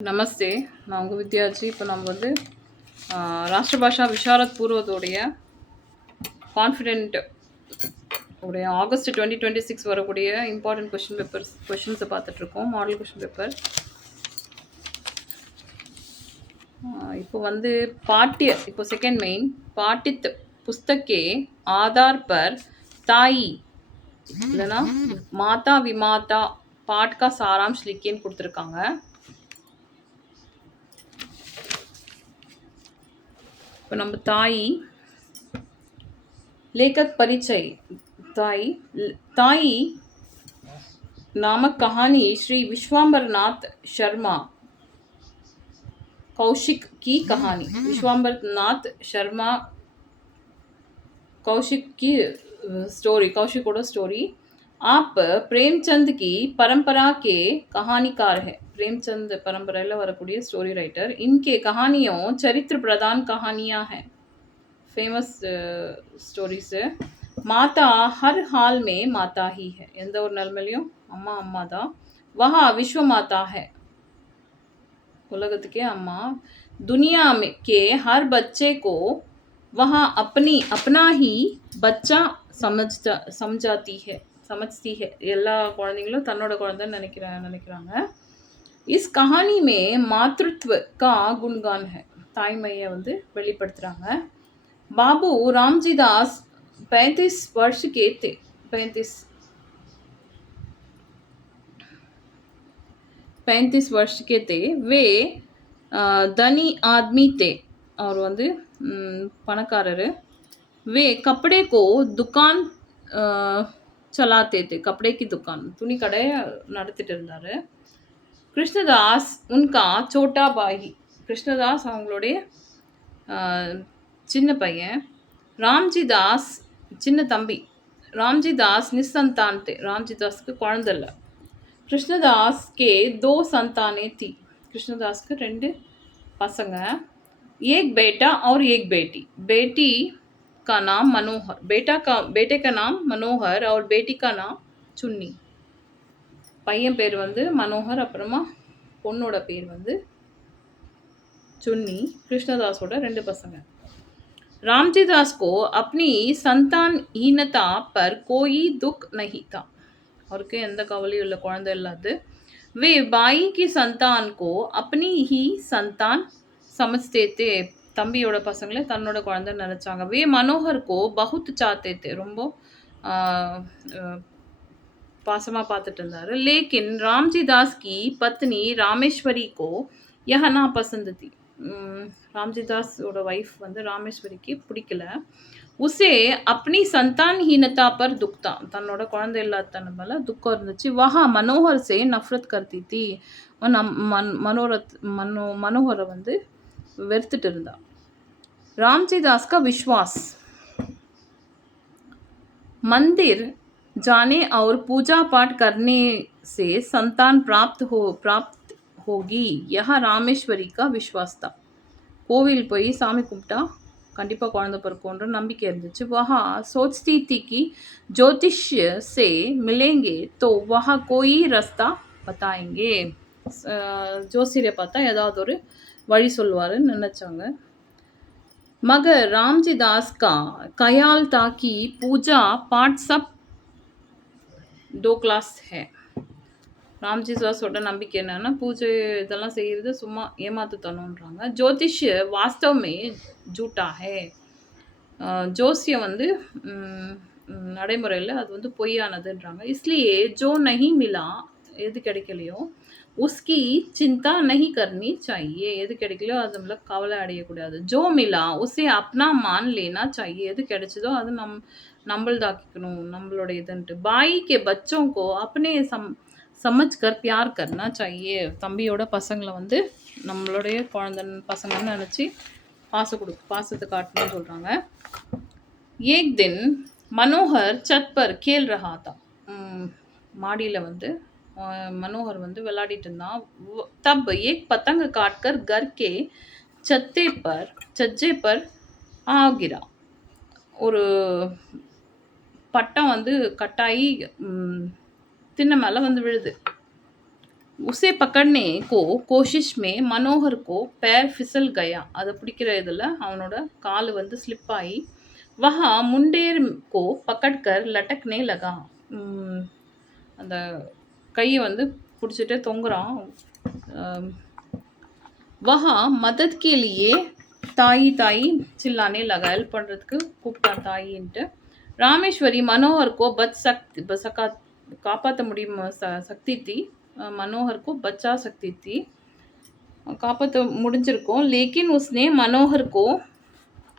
நமஸ்தே. நான் உங்கள் வித்யாஜி. இப்போ நம்ம வந்து ராஷ்டிரபாஷா விஷாரத் பூர்வத்தோடைய கான்ஃபிடென்ட் உடைய ஆகஸ்ட் 2026 வரக்கூடிய இம்பார்ட்டன்ட் கொஷின்ஸை பார்த்துட்ருக்கோம். Model question paper. இப்போ வந்து இப்போ செகண்ட் மெயின் பாட்டித் புஸ்தகே ஆதார் பர் தாயி இல்லைன்னா மாதா விமாதா பாட் கா சாராம்ஷ் லிக்கின்னு கொடுத்துருக்காங்க. இப்போ நம்ம தாய் लेखक परिचय ताई नामक कहानी श्री विश्वाम्बरनाथ शर्मा कौशिक की कहानी. विश्वाम्बरनाथ शर्मा कौशिक की स्टोरी. आप प्रेमचंद की परंपरा के कहानीकार है. प्रेमचंद परंपरा वरकूडिय स्टोरी राइटर. इनके कहानियों चरित्र प्रधान कहानियां हैं. Famous stories. माता हर हाल में माता ही है. எந்த ஒரு நிலைமையிலும் அம்மா அம்மா தான். वहाँ विश्व माता है. உலகத்துக்கே அம்மா. दुनिया के हर बच्चे को वहाँ अपना ही बच्चा समझती है. எல்லா குழந்தைங்களும் தன்னோட குழந்தைன்னு நினைக்கிறாங்க. इस कहानी में मातृत्व का गुणगान है. தாய்மையை வந்து வெளிப்படுத்துறாங்க. बाबू रामजी दास 35 वर्ष के थे. 35 वर्ष के थे. वे धनी आदमी थे और வந்து பணக்காரர். वे कपड़े को दुकान चलाते थे. कपड़े की दुकान துணி கடை நடத்திட்டு இருந்தாரு. கிருஷ்ணதாஸ் उनका छोटा भाई. கிருஷ்ணதாஸ் அவங்களுடைய சின்ன பையன். ராம்ஜி தாஸ் சின்ன தம்பி. ராம்ஜி தாஸ் நிசந்தான தே. ராம்ஜி தாஸ்க்கு குழந்தை இல்லை. கிருஷ்ணதாஸ் கே 2 संतानें थी. கிருஷ்ணதாஸ்க்கு 2 பசங்க. एक बेटा और एक बेटी. बेटी का नाम मनोहर. बेटे का नाम मनोहर और बेटी का नाम चुन्नी. பையன் பேர் வந்து மனோகர், அப்புறமா பொண்ணோட பேர் வந்து சுன்னி. கிருஷ்ணதாஸோட 2 பசங்க. रामजी दास को अपनी संतानहीनता पर कोई दुख नहीं था. அவருக்கு எந்த கவலையும் இல்லை, குழந்தை இல்லாது. वे भाई की संतान को अपनी ही संतान समझते थे. தம்பியோட பசங்களை தன்னோட குழந்தைன்னு நினைச்சாங்க. वे मनोहर को बहुत चाहते थे. ரொம்ப பாசமா பார்த்துட்டு இருந்தாரு. लेकिन रामजी दास की पत्नी रामेश्वरी को यह नापसंद थी. ராம்ஜி தாஸோட வைஃப் வந்து ராமேஸ்வரிக்கு பிடிக்கல. உசே अपनी संतानहीनता पर दुख था. தன்னோட குழந்தை இல்லாதன மேல துக்கம் இருந்துச்சு. वहाँ मनोहर से नफरत करती थी. मनोहரை வந்து வெறுத்துட்டு இருந்தா. रामजी दास का विश्वास. मंदिर जाने और पूजा पाठ करने से संतान प्राप्त होगी. यह रामेश्वरी का विश्वास था. கோவில் போய் சாமி கும்பிட்டா கண்டிப்பாக குழந்தை பிறக்கும்ன்ற நம்பிக்கை இருந்துச்சு. वहाँ सोचती थी कि ज्योतिष से मिलेंगे तो वहाँ कोई रास्ता बताएंगे. ஜோசியரை பார்த்தா ஏதாவது ஒரு வழி சொல்லுவாருன்னு நினச்சாங்க. मगर रामजी दास का ख्याल था कि पूजा पाठ सब 2 क्लास है. ராம்ஜி தாஸோட நம்பிக்கை என்னன்னா பூஜை இதெல்லாம் செய்கிறது சும்மா ஏமாத்துத்தணுன்றாங்க. ஜோதிஷ் வாஸ்தவமே ஜூட்டா ஹே. ஜோசியம் வந்து நடைமுறையில் அது வந்து பொய்யானதுன்றாங்க. இஸ்லியே ஜோ நஹி மிலா, எது கிடைக்கலையோ உஸ்கி சிந்தா நஹி கர்னி சாயே, எது கிடைக்கலையோ அது மேலே கவலை அடையக்கூடாது. ஜோ மிலா உசே அப்னா மான் லேனா சாயே, எது கிடைச்சதோ அது நம்மளதாக்கிக்கணும், நம்மளோட இதுன்ட்டு. பாய் கே பச்சோं को अपने समझ कर प्यार करना चाहिए. தம்பியோட பசங்களை வந்து நம்மளுடைய குழந்தை பசங்கன்னு நினச்சி பாசத்தை காட்டணும்னு சொல்கிறாங்க. एक दिन मनोहर छत पर खेल रहा था. மாடியில் வந்து மனோகர் வந்து விளையாடிட்டு இருந்தான். तब एक पतंग काटकर घर के छज्जे पर आ गिरा. ஒரு பட்டம் வந்து கட்டாயி திண்ணை மேலே வந்து விழுது. उसे पकड़ने को कोशिश में मनोहर को पैर फिसल गया. அதை பிடிக்கிற இதில் அவனோட கால் வந்து ஸ்லிப் ஆகி वहाँ मुंडेर को पकड़कर लटकने लगा. அந்த கையை வந்து பிடிச்சிட்டு தொங்குறான். वहाँ मदद के लिए தாயி தாயி चिल्लाने लगा. ஹெல்ப் பண்ணுறதுக்கு கூப்பிட்டான் தாயின்ட்டு. ராமேஸ்வரி मनोहर को காப்பாற்ற முடியும் சக்தி थी. मनोहर को बचा सकती थी. காப்பாற்ற முடிஞ்சிருக்கும். लेकिन उसने मनोहर को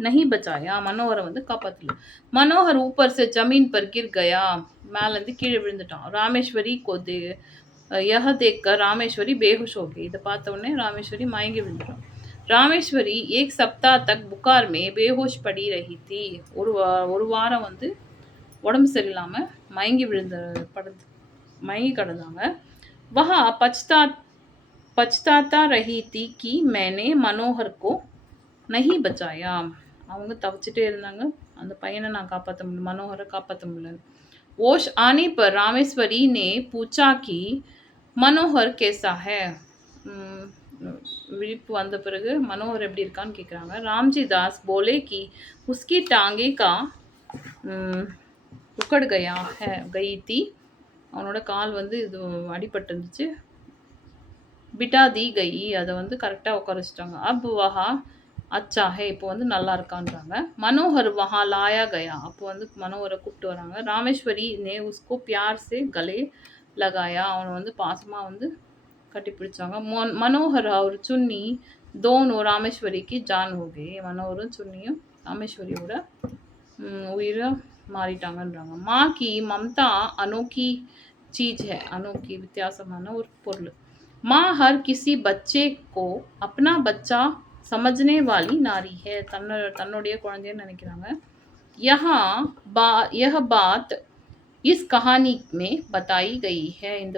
नहीं बचाया. मनोहரை வந்து காப்பாற்றல. मनोहर ऊपर से जमीन पर गिर गया. மேலேருந்து கீழே விழுந்துட்டான். ராமேஸ்வரி को यह देखकर रामेश्वरी बेहोश हो गई. இதை பார்த்த உடனே ராமேஸ்வரி மயங்கி விழுந்துட்டான். ராமேஸ்வரி एक सप्ताह तक बुखार में बेहोश पड़ी रही थी. ஒரு வாரம் வந்து உடம்பு சரியில்லாமல் மயங்கி கிடந்தாங்க. वहाँ पछताता रही थी कि मैंने मनोहर को नहीं बचाया. அவங்க தவிச்சிட்டே இருந்தாங்க. அந்த பையனை நான் காப்பாற்ற முடியல, मनोहரை காப்பாற்ற முடியல. होश आने पर रामेश्वरी ने पूछा कि मनोहर कैसा है. விழிப்பு வந்த பிறகு मनोहर எப்படி இருக்கான்னு கேட்குறாங்க. रामजी दास बोले कि उसकी टांगे का उकड़ गई थी. அவனோட கால் வந்து இது அடிபட்டு இருந்துச்சு. பிட்டா தி கை, அதை வந்து கரெக்டாக உட்கார வச்சுட்டாங்க. அப் வஹா அச்சா ஹே, இப்போ வந்து நல்லா இருக்கான்றாங்க. மனோஹர் வஹா லாயா கயா, அப்போ வந்து மனோஹரை கூப்பிட்டு வராங்க. ராமேஸ்வரி நே உஸ்கோ பியார் சே கலே லகாயா, அவனை வந்து பாசமாக வந்து கட்டி பிடிச்சாங்க. மனோஹர் அவர் சுன்னி தோனோ ராமேஸ்வரிக்கு ஜான் ஹோகே, மனோகரும் சுன்னியும் ராமேஸ்வரியோட உயிரை மாறிட்டாங்கன்றாங்க. மா கி மம்தா அனோக்கி चीज़ है. अनोखी வித்தியாசமான ஒரு பொருள். माँ हर किसी बच्चे को अपना बच्चा समझने वाली नारी है. தன்னுடைய குழந்தைன்னு நினைக்கிறாங்க. यह बात इस कहानी में बताई गई है. இந்த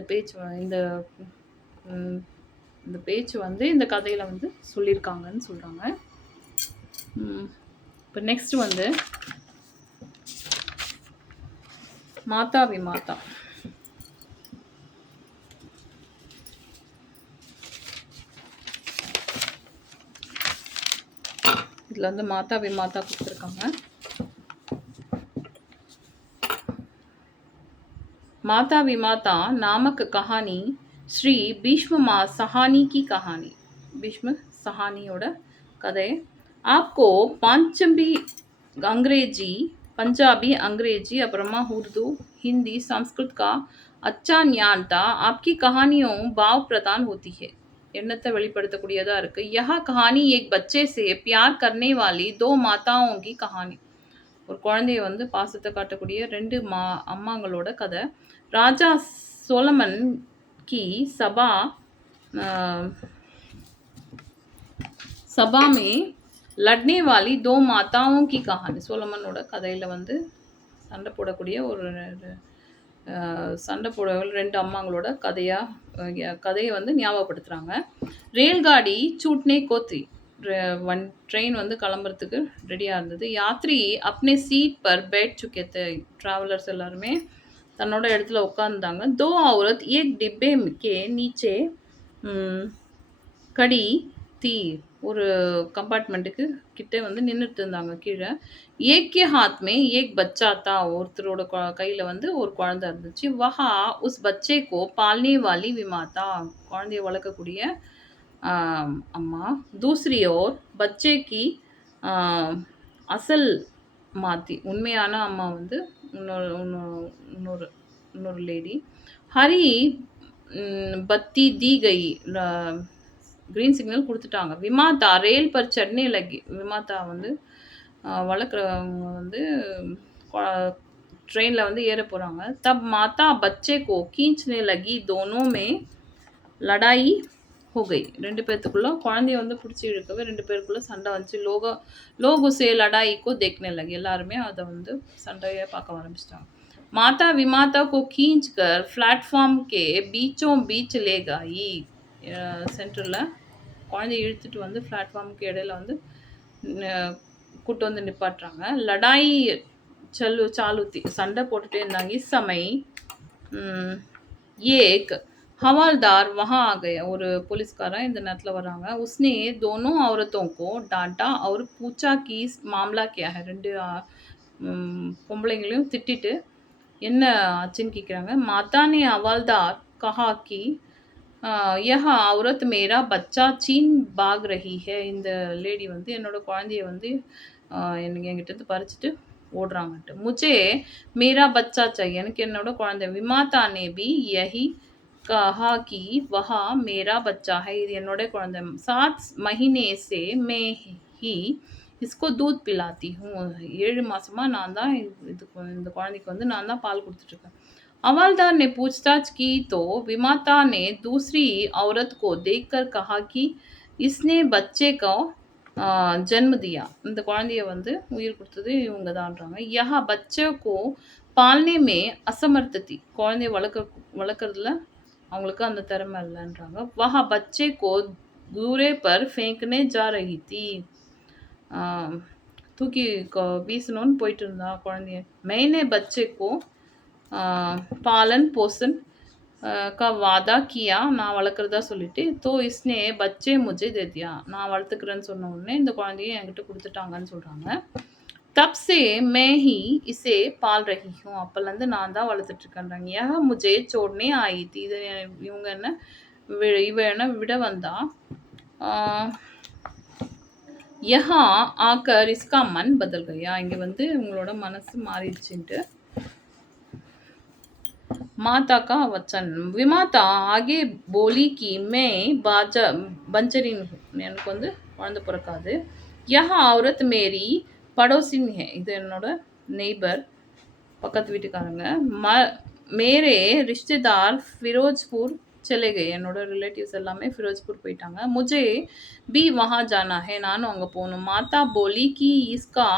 பேச்சு வந்து இந்த கதையில் வந்து சொல்லியிருக்காங்கன்னு சொல்கிறாங்க. இப்போ நெக்ஸ்ட் வந்து மாதா விமாதா. இதில் வந்து மாதா விமாதா கொடுத்துருக்காங்க. माता विमाता नामक कहानी श्री भीष्म सहानी की कहानी. भीष्म सहानियोட கதை. आपको पंजाबी अंग्रेजी अப்புறமா उर्दू हिंदी संस्कृत का अच्छा ज्ञान था. आपकी कहानियों भाव प्रदान होती है. எண்ணத்தை வெளிப்படுத்தக்கூடியதாக இருக்குது. यह कहानी एक बच्चे से प्यार करने वाली दो माताओं की कहानी. ஒரு குழந்தைய வந்து பாசத்தை காட்டக்கூடிய ரெண்டு அம்மாங்களோட கதை. ராஜா சோலமன் की சபா में लड़ने वाली दो माताओं की कहानी. சோலமனோட கதையில் வந்து சண்டை போடக்கூடிய ரெண்டு அம்மாங்களோட கதையை வந்து ஞாபகப்படுத்துகிறாங்க. ரேல்காடி சூட்னே கோத்தி, ட்ரெயின் வந்து கிளம்புறதுக்கு ரெடியாக இருந்தது. யாத்ரி அப்னே சீட் பர் பேட் சுக்கேத்து, ட்ராவலர்ஸ் எல்லாருமே தன்னோட இடத்துல உட்காந்துருந்தாங்க. दो औरत एक डिब्बे के नीचे கடி தீ, ஒரு கம்பார்ட்மெண்ட்டுக்கு கிட்டே வந்து நின்றுட்டு இருந்தாங்க கீழே. ஏக்கே ஹாத்மே ஏக் பச்சா தா, ஒருத்தரோட கையில் வந்து ஒரு குழந்தை இருந்துச்சு. வஹா உஸ் பச்சே கோ பால்னே வாலி விமாதா, குழந்தைய வளர்க்கக்கூடிய அம்மா. दूसरी ओर बच्चे की அசல் மாத்தி, உண்மையான அம்மா வந்து இன்னொரு லேடி. ஹரி பத்தி दी गई, க்ரீன் சிக்னல் கொடுத்துட்டாங்க. விமாதா ரேல் பர் சட்னே லகி, விமாதா வந்து வளர்க்குறவங்க வந்து ட்ரெயினில் வந்து ஏற போகிறாங்க. தப் மாதா பச்சே கோ கீंचने लगी, दोनों में लड़ाई हो गई. ரெண்டு பேர்த்துக்குள்ள குழந்தைய வந்து பிடிச்சி இழுக்கவே ரெண்டு பேருக்குள்ளே சண்டை வந்துச்சு. लोग उसे लड़ाई को देखने लगे, எல்லாருமே அதை வந்து சண்டையை பார்க்க ஆரம்பிச்சிட்டாங்க. माता विमाता को खींचकर प्लेटफॉर्म के बीचों बीच ले गई. சென்டரில் குழந்தைய இழுத்துட்டு வந்து பிளாட்ஃபார்முக்கு இடையில வந்து கூட்டு வந்து நிப்பாட்டுறாங்க. லடாய் சாலுத்தி, சண்டை போட்டுகிட்டே இருந்தாங்க. இஸ் சமய் ஏக் हवलदार वहाँ आ गया और पुलिसकारा இந்த நேரத்துல வராங்க. उसने दोनों औरतों को डाँटा और पूछा कि इस मामला क्या है? 2 பொம்பளைங்களையும் திட்டிட்டு என்ன ஆச்சுன்னு கேட்குறாங்க. माता ने हवलदार कहा कि यह औरत मेरा बच्चा छीन भाग रही है. இந்த லேடி வந்து என்னோட குழந்தைய வந்து என்கிட்டருந்து பறிச்சுட்டு ஓடுறாங்கன்ட்டு. मुझे मेरा बच्चा चाहिए. எனக்கு என்னோட குழந்தை. विमाता ने भी यही कहा कि वह मेरा बच्चा है. இது என்னோட குழந்தை. 7 महीने से मैं ही इसको दूध पिलाती हूँ. 7 மாசமா நான் தான் இதுக்கு இந்த குழந்தைக்கு வந்து நான் தான் பால் குடுத்துட்டுருக்கேன். हवलदार ने पूछताछ की तो विमाता ने दूसरी औरत को देखकर कहा कि इसने बच्चे को जन्म दिया. இந்த குழந்தைய வந்து உயிர் கொடுத்தது இவங்க தான்றாங்க. यह बच्चे को पालने में असमर्थ थी. குழந்தைய வளர்க்கறதுல அவங்களுக்கு அந்த திறமை இல்லைன்றாங்க. वह बच्चे को दूरे पर फेंकने जा रही थी. தூக்கி வீசணும்னு போயிட்டு இருந்தா குழந்தைய. मैंने बच्चे को पालन पोषण का वादा किया. நான் வளர்க்குறதா சொல்லிட்டு तो इसने बच्चे मुझे दे दिया. நான் வளர்த்துக்கிறேன்னு சொன்ன உடனே இந்த குழந்தைய என்கிட்ட கொடுத்துட்டாங்கன்னு சொல்கிறாங்க. तब से मैं ही इसे पाल रही हूँ. அப்போலேருந்து நான் தான் வளர்த்துட்ருக்கேன்றாங்க. यह मुझे छोड़ने आई थी. இது இவங்க என்ன விட வந்தா. यहाँ आकर इसका मन बदल गया. இங்கே வந்து உங்களோட மனசு மாறிடுச்சுன்ட்டு माता का वचन. विमाता आगे बोली कि मैं बंजरिन हूँ. எனக்கு வந்து குழந்தை பிறக்காது. यह औरत मेरी पड़ोसिन है. இது என்னோட நெய்பர், பக்கத்து வீட்டுக்காரங்க. मेरे रिश्तेदार फिरोजपुर चले गए. என்னோட ரிலேட்டிவ்ஸ் எல்லாமே फिरोजपुर போயிட்டாங்க. मुझे भी वहाँ जाना है. நானும் அங்கே போகணும். माता बोली कि इसका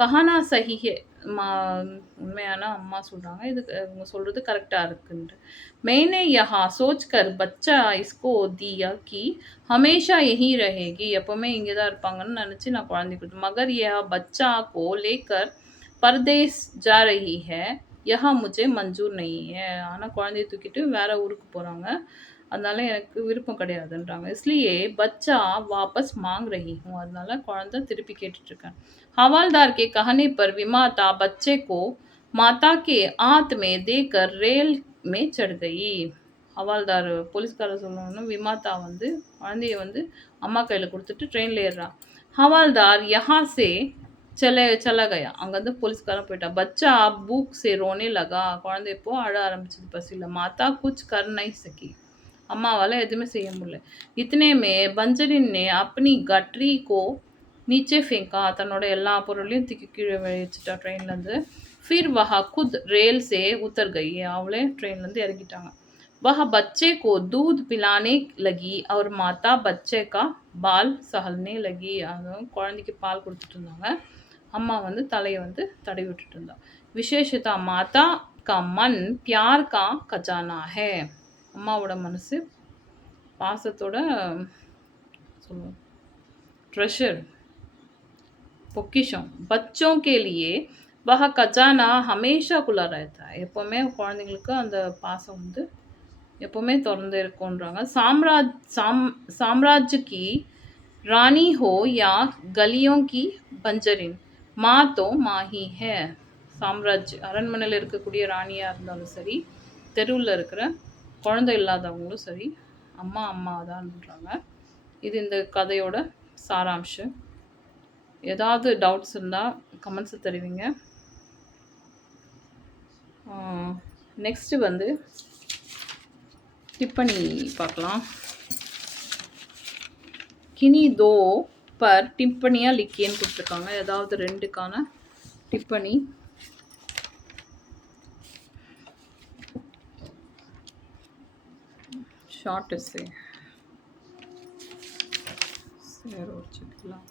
कहना सही है. உண்மையான அம்மா சொல்கிறாங்க இது இவங்க சொல்கிறது கரெக்டாக இருக்குன்ட்டு. मैंने यहाँ सोचकर बच्चा इसको दिया कि हमेशा यही रहेगी. எப்போவுமே இங்கே தான் இருப்பாங்கன்னு நினச்சி நான் குழந்தை கொடுத்தேன். मगर यह बच्चा को लेकर परदेश जा रही है. यह मुझे मंजूर नहीं है. ஆனால் குழந்தைய தூக்கிட்டு வேற ஊருக்கு போகிறாங்க. அதனால எனக்கு விருப்பம் கிடையாதுன்றாங்க. इसलिए बच्चा वापस मांग रही हूँ. அதனால குழந்தை திருப்பி கேட்டுட்ருக்கேன். हवलदार के कहने पर विमाता बच्चे को माता के हाथ में देकर रेल में चढ़ गई. हवलदार போலீஸ்காரர் சொல்லணும்னு விமாத்தா வந்து குழந்தைய வந்து அம்மா கையில் கொடுத்துட்டு ட்ரெயினில் ஏறுறான். हवलदार यहाँ से चला गया. அங்கேருந்து போலீஸ்காரன் போயிட்டா. बच्चा भूख से रोने लगा. குழந்தை இப்போ அழ ஆரம்பிச்சது பசியில். माता कुछ कर नहीं सकी. அம்மாவால் எதுவுமே செய்ய முடியல. इतने में बंजरिन ने अपनी गठरी को नीचे फेंका. தன்னோட எல்லா பொருளையும் தூக்கி கீழே வச்சிட்டா ட்ரெயின்லேருந்து. फिर वह खुद रेल से उतर गई. அவளே ட்ரெயின்லேருந்து இறங்கிட்டாங்க. वह बच्चे को दूध पिलाने लगी और माता बच्चे का बाल सहलने लगी. அதுவும் குழந்தைக்கு பால் கொடுத்துட்டு இருந்தாங்க. அம்மா வந்து தலையை வந்து தடவி விட்டுட்டு இருந்தா. विशेषता माता का मन प्यार का खजाना है. அம்மாவோட மனசு பாசத்தோட சொல்லுவோம் ட்ரெஷர் பொக்கிஷம். बच्चों के लिए वह खजाना हमेशा खुला रहता है. எப்போவுமே குழந்தைங்களுக்கு அந்த பாசம் வந்து எப்போவுமே திறந்து இருக்குன்றாங்க. साम्राज्य की रानी हो या गलियों की बंजरिन माँ तो माँ ही है. சாம்ராஜ் அரண்மனையில் இருக்கக்கூடிய ராணியாக இருந்தாலும் சரி, தெருவில் இருக்கிற குழந்தை இல்லாதவங்களும் சரி, அம்மா தான்ன்றாங்க. இது இந்த கதையோட சாராம்சம். ஏதாவது டவுட்ஸ் இருந்தால் கமெண்ட்ஸை தெரிவிங்க. நெக்ஸ்ட்டு வந்து டிப்பனி பார்க்கலாம். கினி தோ பர் டிப்பனியாக லிக்கியன்னு கொடுத்துருக்காங்க. ஏதாவது 2க்கான டிப்பனி. ஷார்ட் எஸ்ஸே சரி வச்சுக்கலாம்.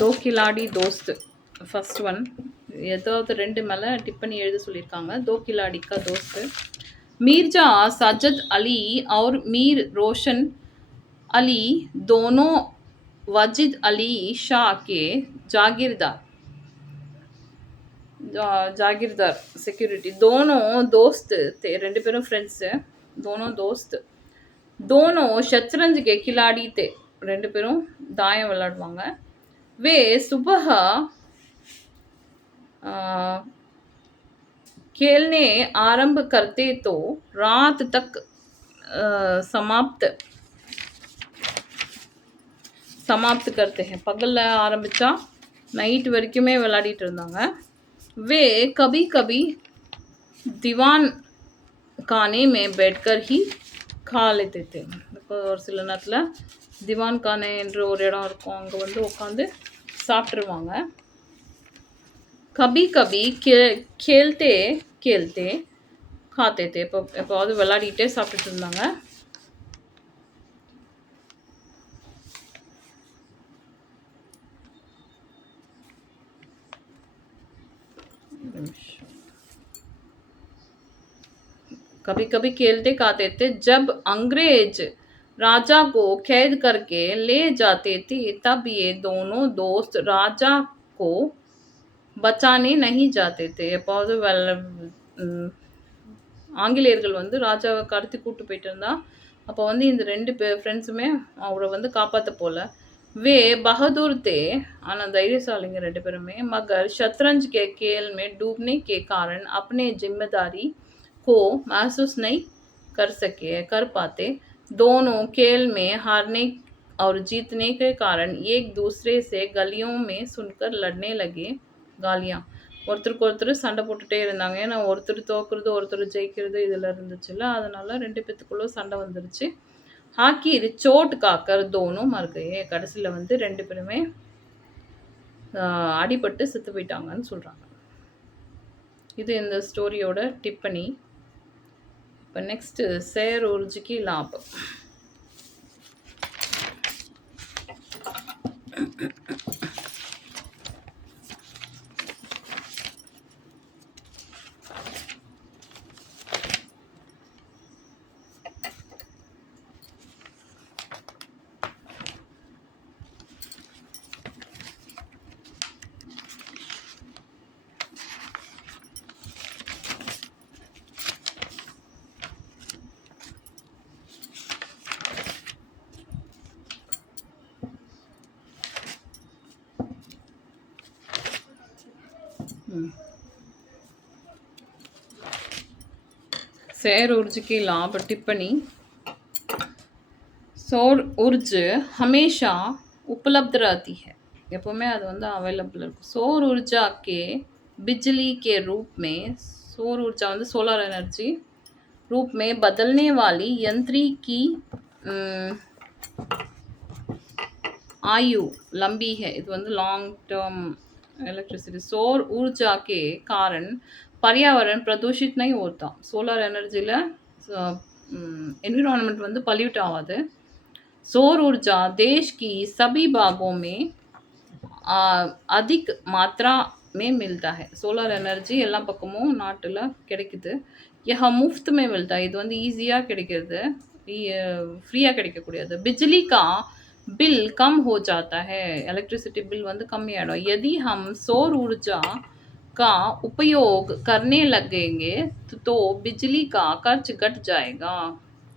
दो खिलाड़ी दोस्त ஃபர்ஸ்ட் ஒன். ஏதாவது 2 மேலே டிப்பனி எழுத சொல்லியிருக்காங்க. दो खिलाड़ी का दोस्त. मिर्जा साजिद अली और मीर रोशन अली दोनों वाजिद अली शाह के जागीरदार जागीरदार सिक्योरिटी दोनों दोस्त थे ரெண்டு பேரும் ஃப்ரெண்ட்ஸு दोनों दोस्त दोनों शतरंज के खिलाड़ी थे ரெண்டு பேரும் தாயம் விளையாடுவாங்க वे सुबह अ, खेलने आरंभ करते तो रात तक समाप्त करते हैं பகல்ல ஆரம்பிச்சா நைட் வரைக்குமே விளையாடிட்டு இருந்தாங்க वे कभी कभी दीवान खाने में बैठकर ही खा लेते थे இப்போ ஒரு சில நேரத்தில் திவான் கானே என்ற ஒரு இடம் இருக்கும் அங்கே வந்து உட்காந்து சாப்பிட்ருவாங்க कभी कभी खेलते खेलते खाते थे எப்போவாவது விளையாடிட்டே சாப்பிட்டுட்டு இருந்தாங்க कभी कभी खेलते खाते थे जब अंग्रेज राजा को कैद करके ले जाते थे तब ये दोनों दोस्त राजा को बचाने नहीं जाते थे எப்போது ஆங்கிலேயர்கள் வந்து ராஜாவை கடத்தி கூட்டு போயிட்டு இருந்தா அப்போ வந்து இந்த ரெண்டு ஃப்ரெண்ட்ஸுமே அவரை வந்து காப்பாற்ற போல वे बहादुर थे आना धैर्यशाली ரெண்டு பேருமே मगर शतरंज के खेल में डूबने के कारण अपने जिम्मेदारी को महसूस नहीं कर पाते दोनों खेल में हारने और जीतने के कारण एक दूसरे से गलियों में सुनकर लड़ने लगे गालियाँ ஒருத்தருக்கு ஒருத்தர் சண்டை போட்டுகிட்டே இருந்தாங்க ஏன்னா ஒருத்தர் தோக்குறது ஒருத்தர் ஜெயிக்கிறது இதில் இருந்துச்சுல்ல அதனால ரெண்டு பேத்துக்குள்ள சண்டை வந்துருச்சு ஆக்கிர் சோட் காக்கர் தோனும் மறுக்கையே கடைசியில் வந்து ரெண்டு பேருமே அடிபட்டு செத்து போயிட்டாங்கன்னு சொல்கிறாங்க இது இந்த ஸ்டோரியோட டிப்பனி இப்போ நெக்ஸ்ட்டு சேர் உர்ஜிக்கு லாப் सौर ऊर्जा की लाभ टिप्पणी सौर ऊर्जा हमेशा उपलब्ध रहती है எப்போவுமே அது வந்து அவைலபிள் இருக்கும் सौर ऊर्जा के बिजली के रूप में सौर ऊर्जा வந்து सोलर एनर्जी रूप में बदलने वाली यंत्री की आयु लंबी है இது வந்து लॉन्ग टर्म इलेक्ट्रिसिटी सौर ऊर्जा के कारण पर्यावरण प्रदूषित नहीं होता सोलर एनर्जीला एनवायरनमेंट வந்து पल्यूट ஆகாது सौर ऊर्जा देश की सभी भागों में अधिक मात्रा में मिलता है सोलर एनर्जी எல்லா பக்கமும் நாட்டில் கிடைக்குது यह मुफ्त में मिलता है இது வந்து ஈஸியாக கிடைக்கிறது ஃப்ரீயாக கிடைக்கக்கூடியது बिजली का बिल कम हो जाता है इलेक्ट्रिसिटी बिल வந்து கம்மியாயிடும் यदि हम सौर ऊर्जा का उपयोग करने लगेंगे तो बिजली का खर्च घट जाएगा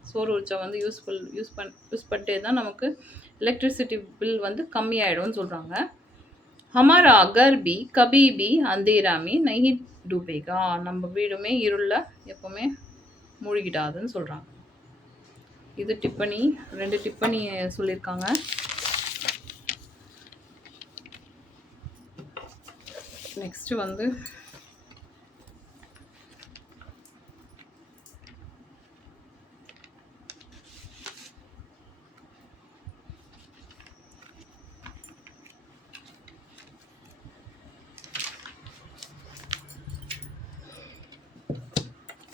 सौर ऊर्जा வந்து யூஸ் பண்ணிட்டே தான் நமக்கு எலக்ட்ரிசிட்டி பில் வந்து கம்மியாயிடும்னு சொல்கிறாங்க हमारा घर भी कभी भी अंधेरा में नहीं डूबेगा நம்ம வீடுமே இருளில் எப்போவுமே மூழ்கிடாதுன்னு சொல்கிறாங்க இது டிப்பனி ரெண்டு டிப்பனி சொல்லியிருக்காங்க நெக்ஸ்ட்டு வந்து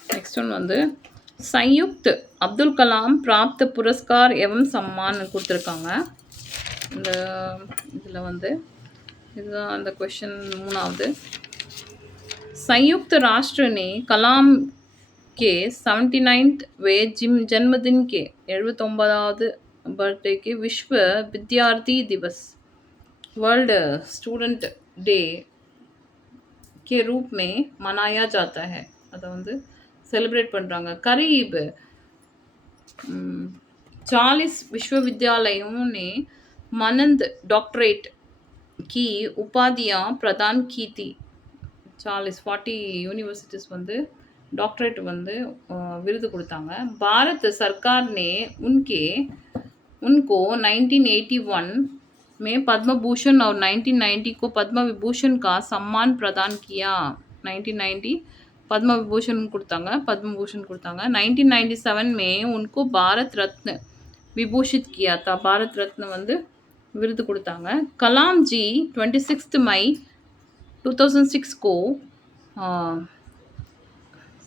नेक्स्ट वन வந்து संयुक्त अब्दुल कलाम प्राप्त पुरस्कार एवं सम्मान கொடுத்துருக்காங்க இந்த இதில் வந்து இதுதான் அந்த क्वेश्चन மூணாவது संयुक्त राष्ट्र ने कलाम के 79वें जन्मदिन के 79வது बर्थडे के विश्व विद्यार्थी दिवस वर्ल्ड स्टूडेंट डे के रूप में मनाया जाता है. அதை வந்து செலிப்ரேட் பண்ணுறாங்க. करीब 40 विश्वविद्यालयों ने मानद डॉक्टरेट की उपाधियां प्रदान की थी. 40 यूनिवर्सिटीज़ வந்து डॉक्टरेट வந்து விருது கொடுத்தாங்க. भारत सरकार ने उनको 1981 में पद्म भूषण और 1990 को पद्म विभूषण का सम्मान प्रदान किया. 1990 पद्म विभूषण கொடுத்தாங்க, पद्म भूषण கொடுத்தாங்க. 1997 में उनको भारत रत्न विभूषित किया था. भारत रत्न வந்து விருது கொடுத்தாங்க. कलाम जी 26 मई 2006 को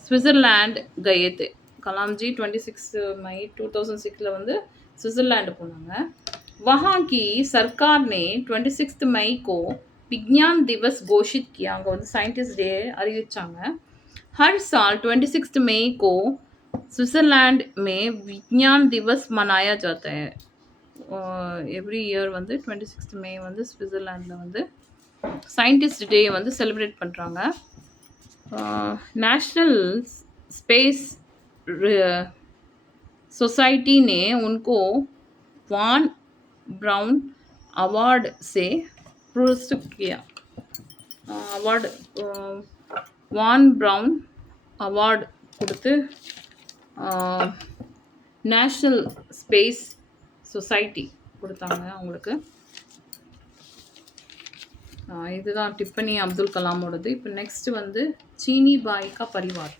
स्विट्ज़रलैंड गए थे. कलाम जी 26 मई 2006 வந்து स्विट्ज़रलैंड போனாங்க. वहाँ की सरकार ने 26 मई को विज्ञान दिवस घोषित किया. அங்கே வந்து साइंटिस्ट डे அறிவிச்சாங்க. हर साल 26 मई को स्विट्ज़रलैंड में विज्ञान दिवस मनाया जाता है. எவ்ரி இயர் வந்து 26 மே வந்து ஸ்விட்ஸர்லாண்டில் வந்து साइंटिस्ट डे வந்து செலிப்ரேட் பண்ணுறாங்க. नेशनल स्पेस सोसाइटी ने उनको वान ब्राउन अवार्ड से पुरस्कृत किया. अवार्ड वान ब्राउन अवार्ड கொடுத்து நேஷ்னல் ஸ்பேஸ் சொசைட்டி கொடுத்தாங்க அவங்களுக்கு. இதுதான் டிப்பனி அப்துல் கலாமோடது. இப்போ நெக்ஸ்ட் வந்து சீனி பாய் கா பரிவார்.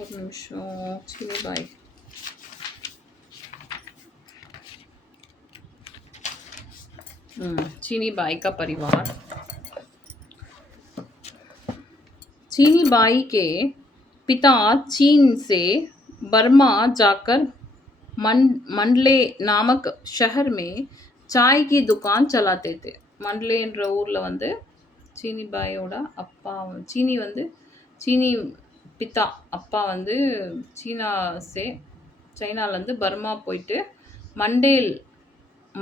ஒரு நிமிஷம். சீனி பாய் चीनी बाई का परिवार. चीनी बाई के पिता चीन से बर्मा जाकर मंडले नामक शहर में चाय की दुकान चलाते थे. मंडलेன்ற ஊரில் வந்து சீனி பாயோட அப்பா சீனி வந்து சீனி பிதா அப்பா வந்து சைனாலேருந்து பர்மா போயிட்டு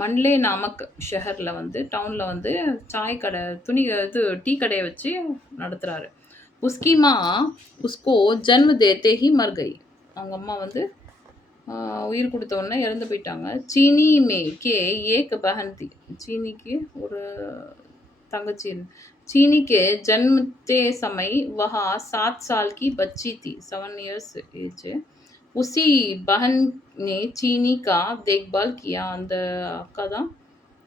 मंडले नामक ஷஹரில் வந்து டவுனில் வந்து சாய் கடை டீ கடையை வச்சு நடத்துகிறாரு. उसकी माँ उसको जन्म देते ही मर गई. அவங்க அம்மா வந்து உயிர் கொடுத்த உடனே இறந்து போயிட்டாங்க. चीनी में के एक बहन थी. चीनीக்கு ஒரு தங்கச்சி. चीनी के जन्मते समय वह 7 साल की बच्ची थी. 7 years एज. उसी बहन ने चीनी का देखभाल किया. அந்த அக்கா தான்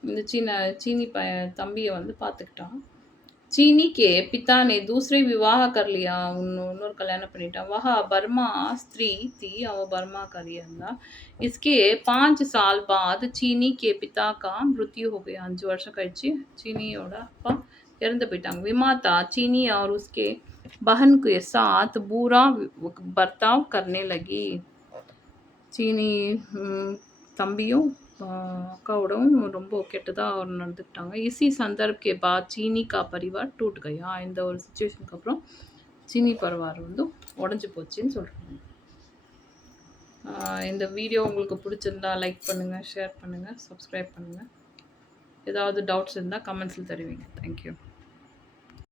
இந்த चीनी தம்பியை வந்து பார்த்துக்கிட்டான். चीनी के पिता ने दूसरे विवाह कर लिया. இன்னொரு கல்யாணம் பண்ணிட்டான். वह बर्मा स्त्री थी. அவ बर्मा का लिया था. इसके 5 साल बाद चीनी के पिता का मृत्यु हो गया. 5 வருஷம் கழிச்சு चीनीயோட அப்பா இறந்து போயிட்டாங்க. विमाता चीनी और उसके बहन के साथ बुरा बर्ताव करने लगी. चीनी தம்பியும் அக்காவோடவும் ரொம்ப கெட்டதாக நடந்துக்கிட்டாங்க. इसी संदर्भ के बाद चीनी का परिवार टूट गया. இந்த ஒரு சுச்சுவேஷனுக்கு அப்புறம் சீனி பரிவார் வந்து உடஞ்சி போச்சுன்னு சொல்கிறாங்க. இந்த வீடியோ உங்களுக்கு பிடிச்சிருந்தா லைக் பண்ணுங்கள், ஷேர் பண்ணுங்கள், சப்ஸ்கிரைப் பண்ணுங்கள். ஏதாவது டவுட்ஸ் இருந்தால் கமெண்ட்ஸில் தெரிவிங்க. தேங்க்யூ.